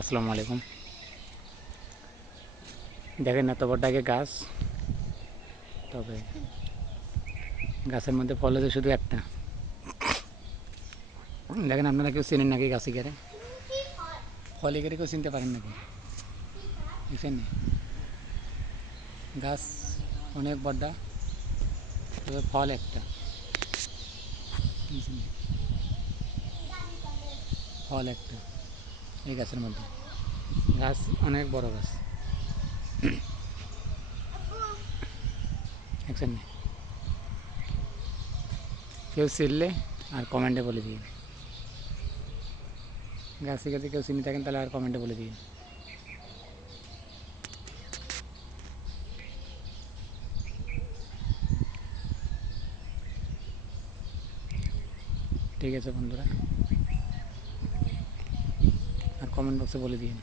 আসসালামু আলাইকুম। দেখেন এত বড় আগে গাছ, তবে গাছের মধ্যে ফল হচ্ছে শুধু একটা। দেখেন আপনারা কেউ চেনেন নাকি গাছে গেড়ে? ফলে গেড়ে কেউ চিনতে পারেন নাকি? বুঝছেন না? গাছ অনেক বড়, তবে ফল একটা। বুঝছেন? ফল একটা এই গাছের মধ্যে। গাছ অনেক বড় গাছ, দেখছেন না? কেউ চিনলে আর কমেন্টে বলে দিন। গাছে গাছে কেউ চিনি থাকেন তাহলে আর কমেন্টে বলে দিন। ঠিক আছে বন্ধুরা, আর কমেন্ট বক্সে বলে দিন।